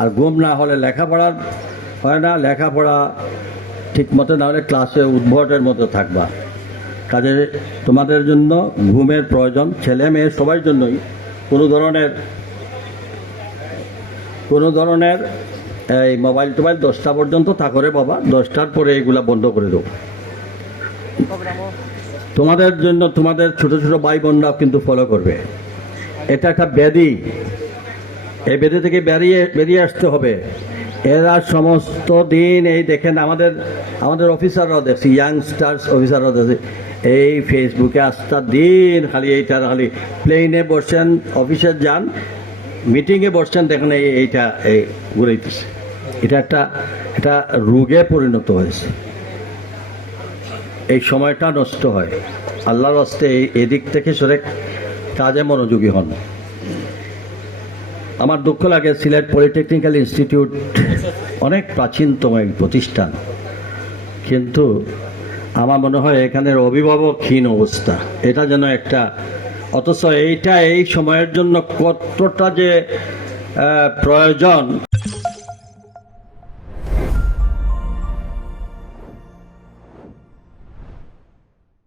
আর ঘুম না হলে লেখাপড়া হয় না, লেখাপড়া ঠিক মতো না হলে ক্লাসে উদ্ভটের মতো থাকবা। কাজে তোমাদের জন্য ঘুমের প্রয়োজন, ছেলে মেয়ে সবার জন্যই। কোনো ধরনের এই মোবাইল টোবাইল 10টা পর্যন্ত থাকরে বাবা, 10টার পরে এগুলা বন্ধ করে দেবো। তোমাদের জন্য তোমাদের ছোট ছোট ভাই বোনরাও কিন্তু ফলো করবে। এটা একটা ব্যাধি, এই ব্যাধি থেকে বেরিয়ে আসতে হবে। এরা সমস্ত দিন এই দেখেন আমাদের অফিসাররাও দেখছি, ইয়াংস্টার্স অফিসাররাও দেখছি এই ফেসবুকে আস্থা দিন খালি এইটার খালি প্লেনে বসছেন, অফিসে যান, মিটিংয়ে বসছেন, দেখেন এইটা ঘুরাইতেছে। এটা রোগে পরিণত হয়েছে। এই সময়টা নষ্ট হয়। আল্লাহর রাস্তে এদিক থেকে সরে কাজে মনোযোগী হন। আমার দুঃখ লাগে, সিলেট পলিটেকনিক্যাল ইনস্টিটিউট অনেক প্রাচীনতম এক প্রতিষ্ঠান, কিন্তু আমার মনে হয় এখানের অভিভাবকহীন অবস্থা। এটা যেন একটা, অথচ এইটা এই সময়ের জন্য কতটা যে প্রয়োজন